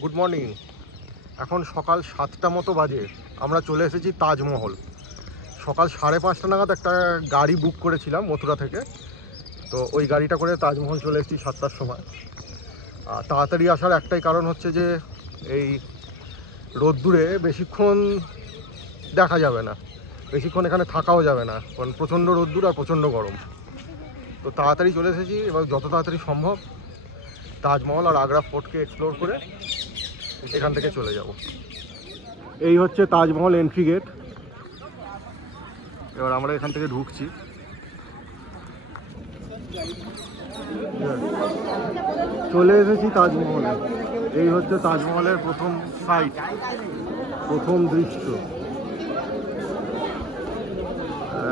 Good morning. এখন সকাল 7টা মতো বাজে। আমরা চলে এসেছি তাজমহল। সকাল 5:30 নাগাদ একটা গাড়ি বুক করেছিলাম মথুরা থেকে, তো ওই গাড়িটা করে তাজমহল চলে এসেছি 7টার সময়। আর তাড়াতাড়ি আসার একটাই কারণ হচ্ছে যে এই রোদ্দুরে বেশিক্ষণ দেখা যাবে না, বেশিক্ষণ এখানে থাকাও যাবে না, কারণ প্রচণ্ড রোদ্দুর আর প্রচণ্ড গরম। তো তাড়াতাড়ি চলে এসেছি। এবার যত তাড়াতাড়ি সম্ভব তাজমহল আর আগ্রা ফোর্টকে এক্সপ্লোর করে এখান থেকে চলে যাব। এই হচ্ছে তাজমহল এন্ট্রি গেট। এবার আমরা এখান থেকে ঢুকছি। চলে এসেছি তাজমহলে। এই হচ্ছে তাজমহলের প্রথম সাইট, প্রথম দৃশ্য।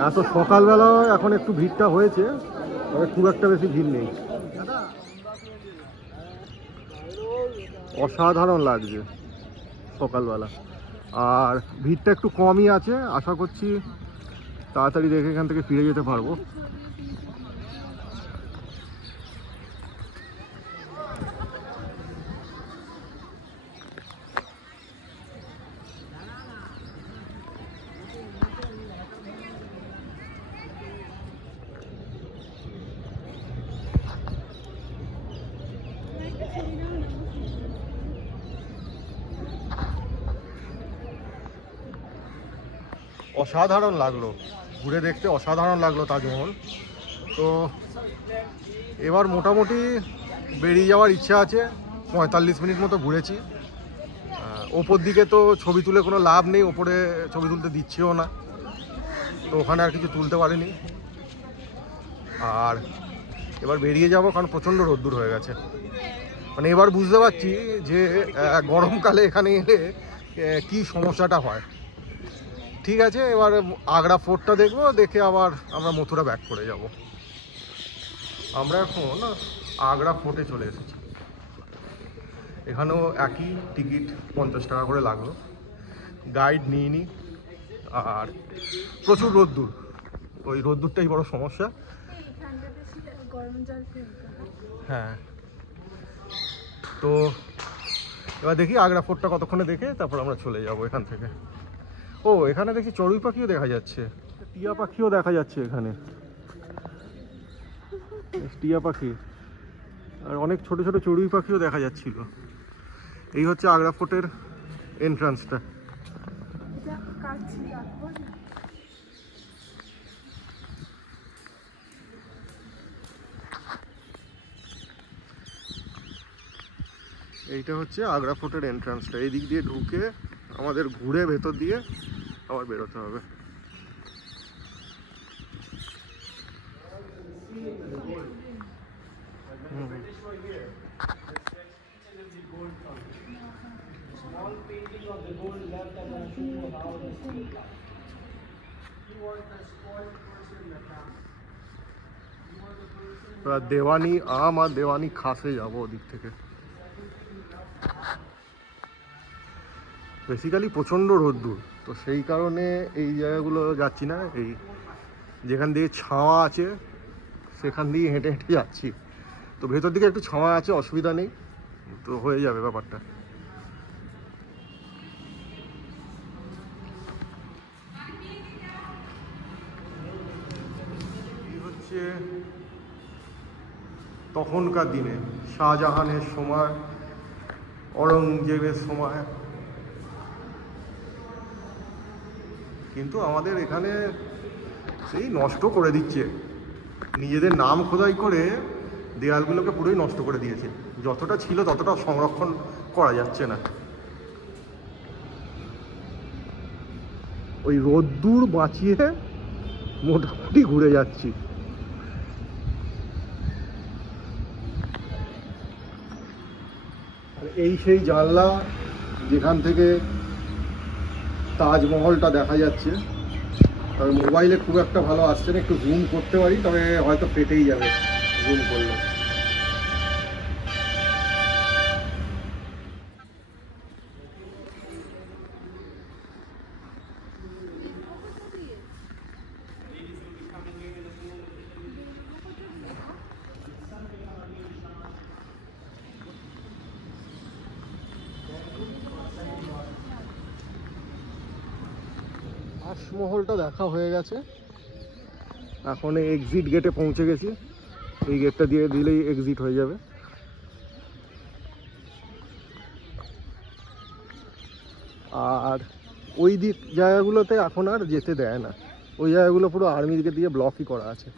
এত সকালবেলা এখন একটু ভিড়টা হয়েছে, তবে খুব একটা বেশি ভিড় নেই। অসাধারণ লাগছে সকালবেলা, আর ভিড়টা একটু কমই আছে। আশা করছি তাড়াতাড়ি দেখে এখান থেকে ফিরে যেতে পারবো। অসাধারণ লাগলো, ঘুরে দেখতে অসাধারণ লাগলো তাজমহল। তো এবার মোটামুটি বেরিয়ে যাওয়ার ইচ্ছা আছে। 45 মিনিট মতো ঘুরেছি। ওপর দিকে তো ছবি তুলে কোনো লাভ নেই, ওপরে ছবি তুলতে দিচ্ছেও না, তো ওখানে আর কিছু তুলতে পারিনি। আর এবার বেরিয়ে যাব, কারণ প্রচণ্ড রোদ্দুর হয়ে গেছে। মানে এবার বুঝতে পারছি যে গরমকালে এখানে এলে কী সমস্যাটা হয়। ঠিক আছে, এবার আগ্রা ফোর্টটা দেখবো, দেখে আবার আমরা মথুরা ব্যাক করে যাব। আমরা এখন আগ্রা ফোর্টে চলে এসেছি। এখানেও একই টিকিট 50 টাকা করে লাগলো। গাইড নিইনি, আর প্রচুর রোদ্দুর, ওই রোদ্দুরটাই বড় সমস্যা। হ্যাঁ, তো এবার দেখি আগ্রা ফোর্টটা কতক্ষণে দেখে তারপর আমরা চলে যাব এখান থেকে। ও, এখানে দেখি চড়ুই পাখিও দেখা যাচ্ছে, টিয়া পাখিও দেখা যাচ্ছে এখানে, টিয়া পাখি আর অনেক ছোট ছোট চড়ুই পাখিও দেখা যাচ্ছিল। এই হচ্ছে আগ্রা ফোর্টের এন্ট্রান্সটা। এইটা হচ্ছে আগ্রা ফোর্টের এন্ট্রান্সটা। এই দিক দিয়ে ঢুকে আমাদের ঘুরে ভেতর দিয়ে আবার বেরোতে হবে। দেওয়ানি আম আর দেওয়ানি খাসে যাবো ওদিক থেকে। বেসিক্যালি প্রচণ্ড রোদ্দুর, তো সেই কারণে এই জায়গাগুলো যাচ্ছি না। এই যেখান দিয়ে ছাওয়া আছে সেখান দিয়ে হেঁটে হেঁটে যাচ্ছি। তো ভেতর দিকে একটু ছাওয়া আছে, অসুবিধা নেই, তো হয়ে যাবে ব্যাপারটা। এই হচ্ছে তখনকার দিনে শাহজাহানের সময়, অরঙ্গজেবের সময়। কিন্তু আমাদের এখানে সেই নষ্ট করে দিচ্ছে, নিজেদের নাম খোদাই করে দেয়ালগুলোকে পুরোই নষ্ট করে দিয়েছে। যতটা ছিল ততটা সংরক্ষণ করা যাচ্ছে না। ওই রোদ্দুর বাঁচিয়ে মোটামুটি ঘুরে যাচ্ছি। এই সেই জানলা যেখান থেকে তাজমহলটা দেখা যাচ্ছে। তবে মোবাইলে খুব একটা ভালো আসছে না, একটু জুম করতে পারি, তবে হয়তো ফেটেই যাবে জুম করলে। তাজমহলটা দেখা হয়ে গেছে, এখন এক্সিট গেটে পৌঁছে গেছি। এই গেটটা দিয়ে দিলেই এক্সিট হয়ে যাবে। আর ওই দিক জায়গাগুলোতে এখন আর যেতে দেয় না, ওই জায়গাগুলো পুরো আর্মিকে দিয়ে ব্লকই করা আছে।